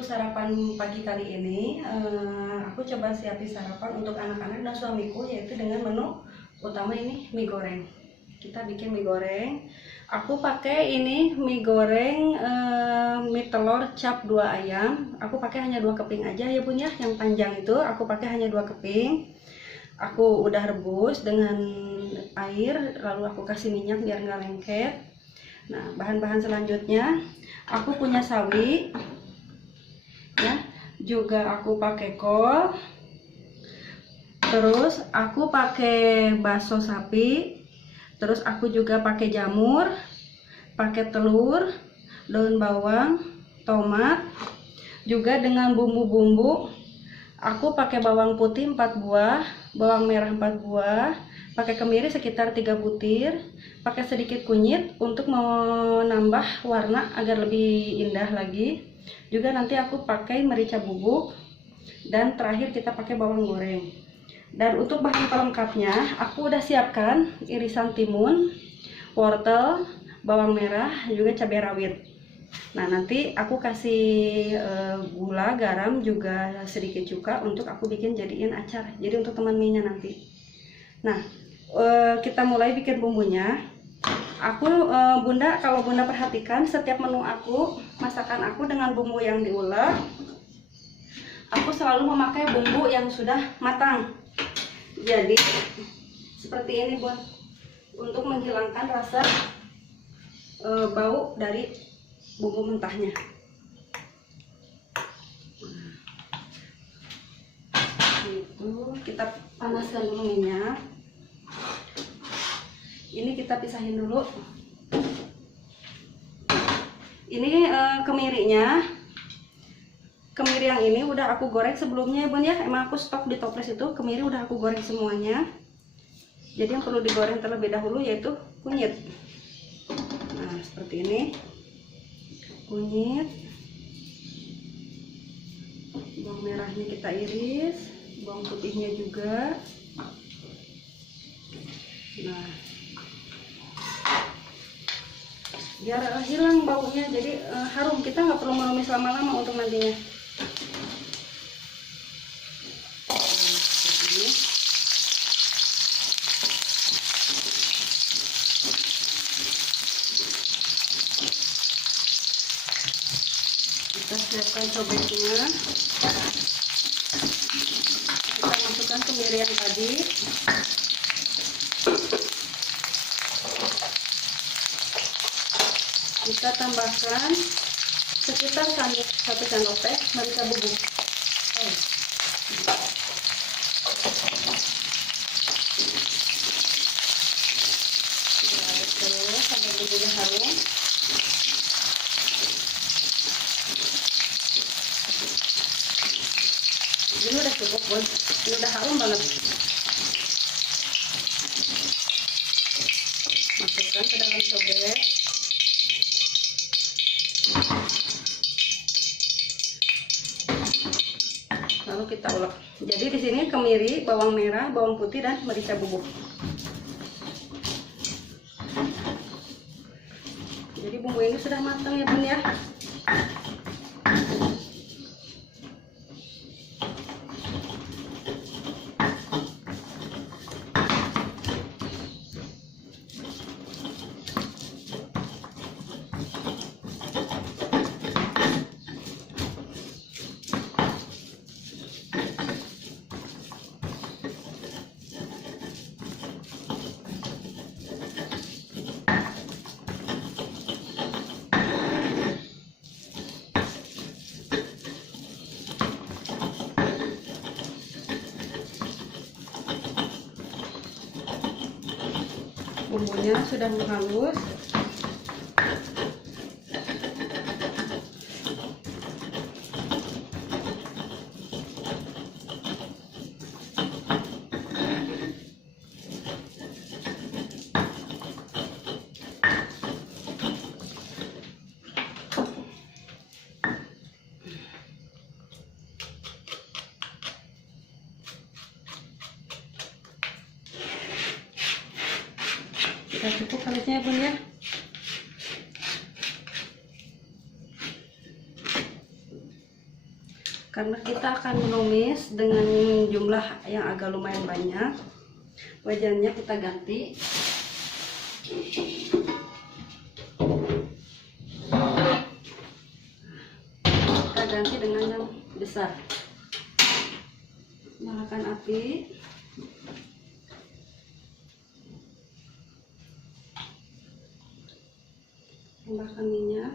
Untuk sarapan pagi kali ini, aku coba siapin sarapan untuk anak-anak dan suamiku, yaitu dengan menu utama ini mie goreng. Kita bikin mie goreng. Aku pakai ini mie goreng mie telur cap 2 ayam. Aku pakai hanya 2 keping aja ya bun ya, yang panjang itu aku pakai hanya 2 keping. Aku udah rebus dengan air, lalu aku kasih minyak biar nggak lengket. Nah, bahan-bahan selanjutnya aku punya sawi ya, juga aku pakai kol, terus aku pakai bakso sapi, terus aku juga pakai jamur, pakai telur, daun bawang, tomat, juga dengan bumbu-bumbu. Aku pakai bawang putih 4 buah, bawang merah 4 buah, pakai kemiri sekitar 3 butir, pakai sedikit kunyit untuk menambah warna agar lebih indah lagi. Juga nanti aku pakai merica bubuk, dan terakhir kita pakai bawang goreng. Dan untuk bahan pelengkapnya aku udah siapkan irisan timun, wortel, bawang merah, juga cabai rawit. Nah, nanti aku kasih gula, garam, juga sedikit cuka untuk aku bikin jadiin acar. Jadi untuk teman mie-nya nanti. Nah, kita mulai bikin bumbunya. Aku bunda, kalau bunda perhatikan setiap menu aku, masakan aku dengan bumbu yang diulek, aku selalu memakai bumbu yang sudah matang. Jadi seperti ini bun, untuk menghilangkan rasa bau dari bumbu mentahnya. Itu kita panaskan dulu minyak. Ini kita pisahin dulu. Ini kemirinya. Kemiri yang ini udah aku goreng sebelumnya ya bun ya. Emang aku stok di toples itu. Kemiri udah aku goreng semuanya. Jadi yang perlu digoreng terlebih dahulu yaitu kunyit. Nah, seperti ini. Kunyit. Bawang merahnya kita iris. Bawang putihnya juga. Nah, biar hilang baunya, jadi harum. Kita nggak perlu menumis lama-lama untuk nantinya. Kita siapkan cobeknya. Kita masukkan kemiri yang tadi. Kita tambahkan sekitar 1 sendok teh merica bubuk. Aduk terus sampai bumbunya harum. Ini udah cukup bun, ini udah harum banget. Masukkan ke dalam cobek. Lalu kita ulek. Jadi di sini kemiri, bawang merah, bawang putih, dan merica bubuk. Jadi bumbu ini sudah matang ya bun ya. Bumbunya sudah halus. Sudah cukup kalisnya ya bun ya. Karena kita akan menumis dengan jumlah yang agak lumayan banyak, wajannya kita ganti. Kita ganti dengan yang besar. Nyalakan api. Tambahkan minyak.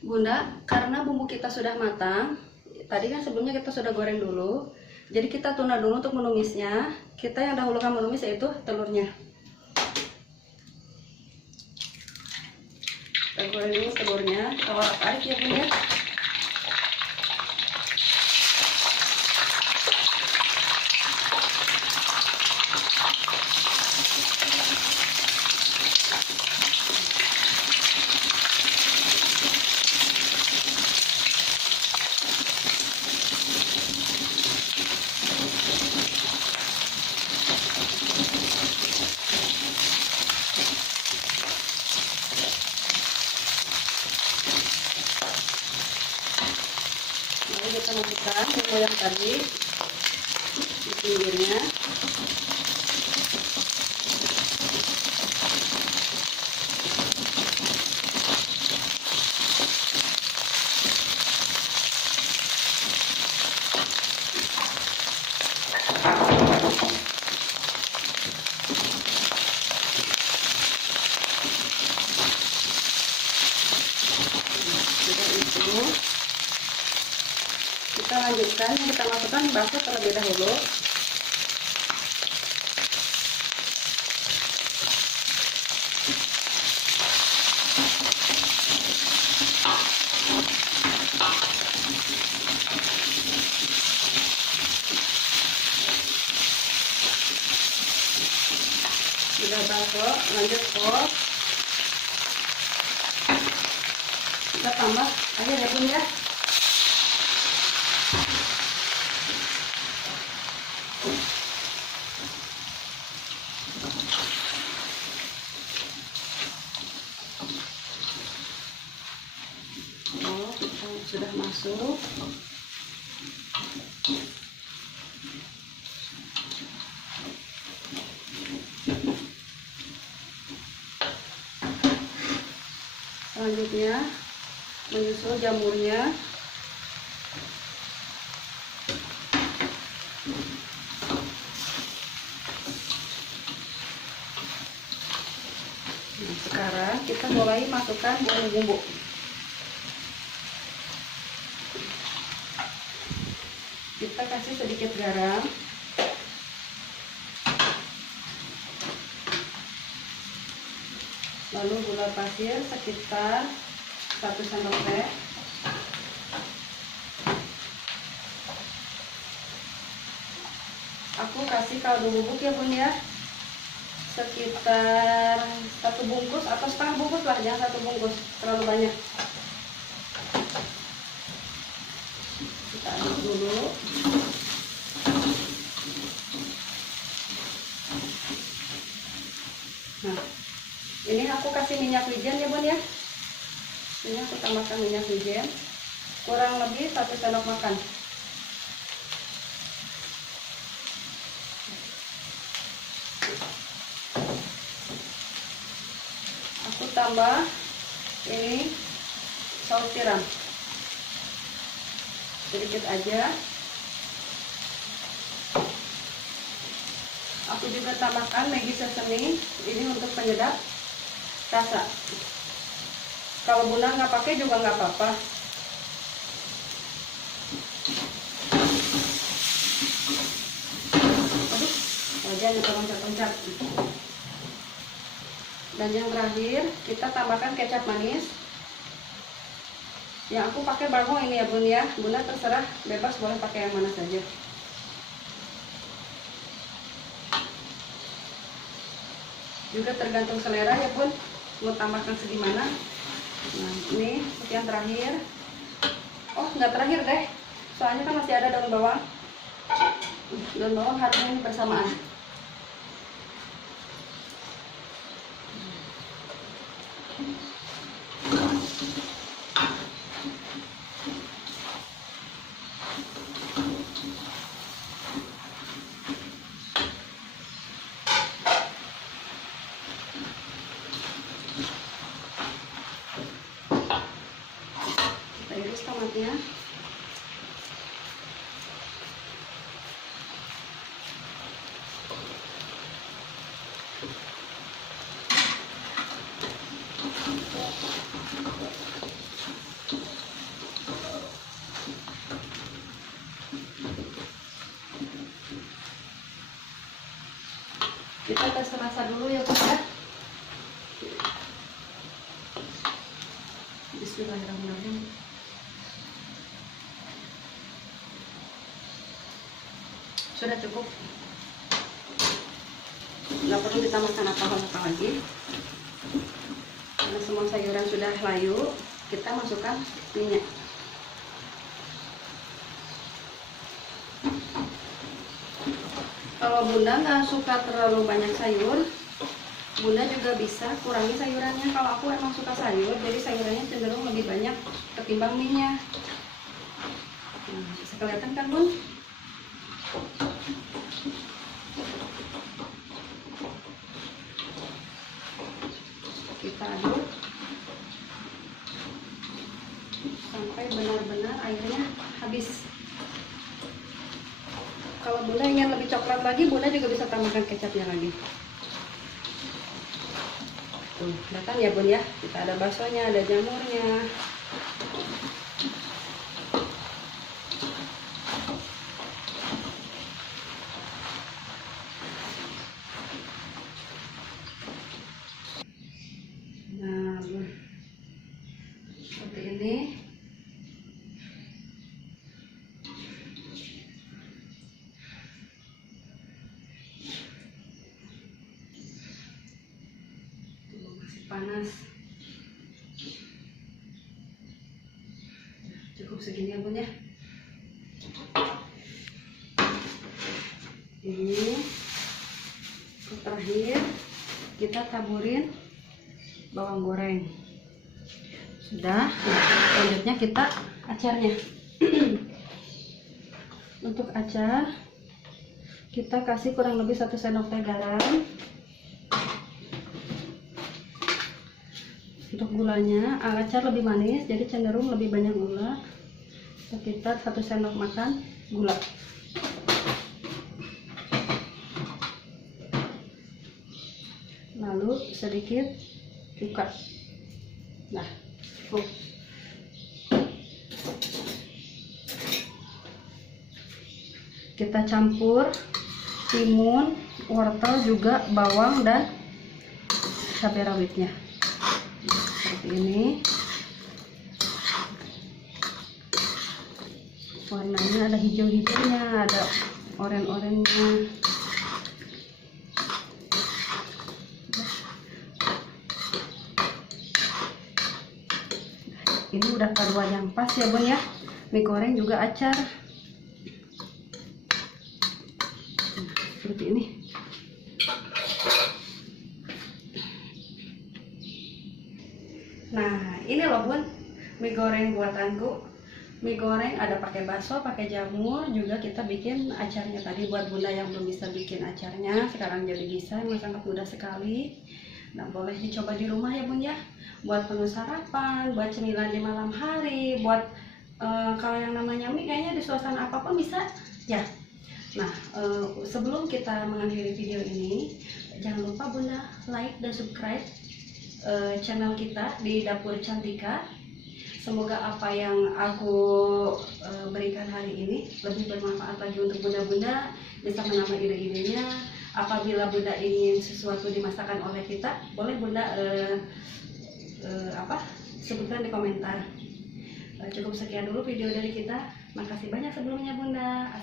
Bunda, karena bumbu kita sudah matang, tadi kan sebelumnya kita sudah goreng dulu, jadi kita tunda dulu untuk menumisnya. Kita yang dahulukan menumis yaitu telurnya. Kita goreng dulu telurnya, kita arik ya Bunda. Lalu kita masukkan bumbu yang tadi di pinggirnya. Kita lanjutkan, kita masukkan bakso terlebih dahulu. Sudah bakso, lanjut kol. Kita tambah air ya Bun ya. Sudah masuk. Selanjutnya menyusul jamurnya. Nah, sekarang kita mulai masukkan bumbu-bumbu. Kita kasih sedikit garam, lalu gula pasir sekitar 1 sendok teh, aku kasih kaldu bubuk ya Bun ya, sekitar 1 bungkus atau setengah bungkus lah, jangan 1 bungkus, terlalu banyak. Kita aduk dulu. Nah, ini aku kasih minyak wijen ya Bun ya. Ini aku tambahkan minyak wijen, kurang lebih 1 sendok makan. Aku tambah ini saus tiram sedikit aja. Aku juga tambahkan Maggi sesame, ini untuk penyedap rasa. Kalau Bunda nggak pakai juga nggak apa-apa. Aduh, wajannya loncat-loncat. Dan yang terakhir kita tambahkan kecap manis. Yang aku pakai bargo ini ya Bun ya. Bunda terserah, bebas boleh pakai yang mana saja. Juga tergantung selera ya Bun, mau tambahkan segimana. Nah, ini yang terakhir. Oh, nggak terakhir deh. Soalnya kan masih ada daun bawang. Daun bawang harusnya ini bersamaan. Kita iris tomatnya. Kita tes rasa dulu ya, Pak ya. Bismillahirrahmanirrahim. Sudah cukup. Nggak perlu ditambahkan apa-apa lagi. Karena semua sayuran sudah layu, kita masukkan minyak. Kalau Bunda nggak suka terlalu banyak sayur, Bunda juga bisa kurangi sayurannya. Kalau aku emang suka sayur, jadi sayurannya cenderung lebih banyak ketimbang minyak. Nah, bisa kelihatan kan, Bun? Kita aduk sampai benar-benar airnya habis. Kalau Bunda ingin lebih coklat lagi, Bunda juga bisa tambahkan kecapnya lagi. Tuh, kelihatan ya, Bun ya. Kita ada baksonya, ada jamurnya. Nah, Bun. Seperti ini. Panas. Cukup segini ya, Bun ya. Ini terakhir kita taburin bawang goreng. Sudah. Selanjutnya kita acarnya. Untuk acar kita kasih kurang lebih 1 sendok teh garam. Untuk gulanya, acar lebih manis, jadi cenderung lebih banyak gula. Sekitar 1 sendok makan gula. Lalu sedikit cuka. Nah, kita campur timun, wortel, juga bawang dan cabai rawitnya. Seperti ini. Warnanya ada hijau-hijaunya, ada oren-orennya. Ini udah paduan yang pas ya, Bun ya. Mie goreng juga acar. Seperti ini. Nah, ini loh, Bun, mie goreng buatanku. Mie goreng ada pakai bakso, pakai jamur, juga kita bikin acarnya tadi. Buat Bunda yang belum bisa bikin acarnya, sekarang jadi bisa, memang sangat mudah sekali. Nah, boleh dicoba di rumah ya, Bun ya. Buat menu sarapan, buat cemilan di malam hari, buat kalau yang namanya mie kayaknya di suasana apapun bisa ya. Nah, sebelum kita mengakhiri video ini, jangan lupa Bunda like dan subscribe channel kita di Dapur Cantika. Semoga apa yang aku berikan hari ini lebih bermanfaat lagi untuk Bunda-Bunda, bisa menambah ide-idenya. Apabila Bunda ingin sesuatu dimasakan oleh kita, boleh Bunda sebutkan di komentar. Cukup sekian dulu video dari kita. Makasih banyak sebelumnya, Bunda.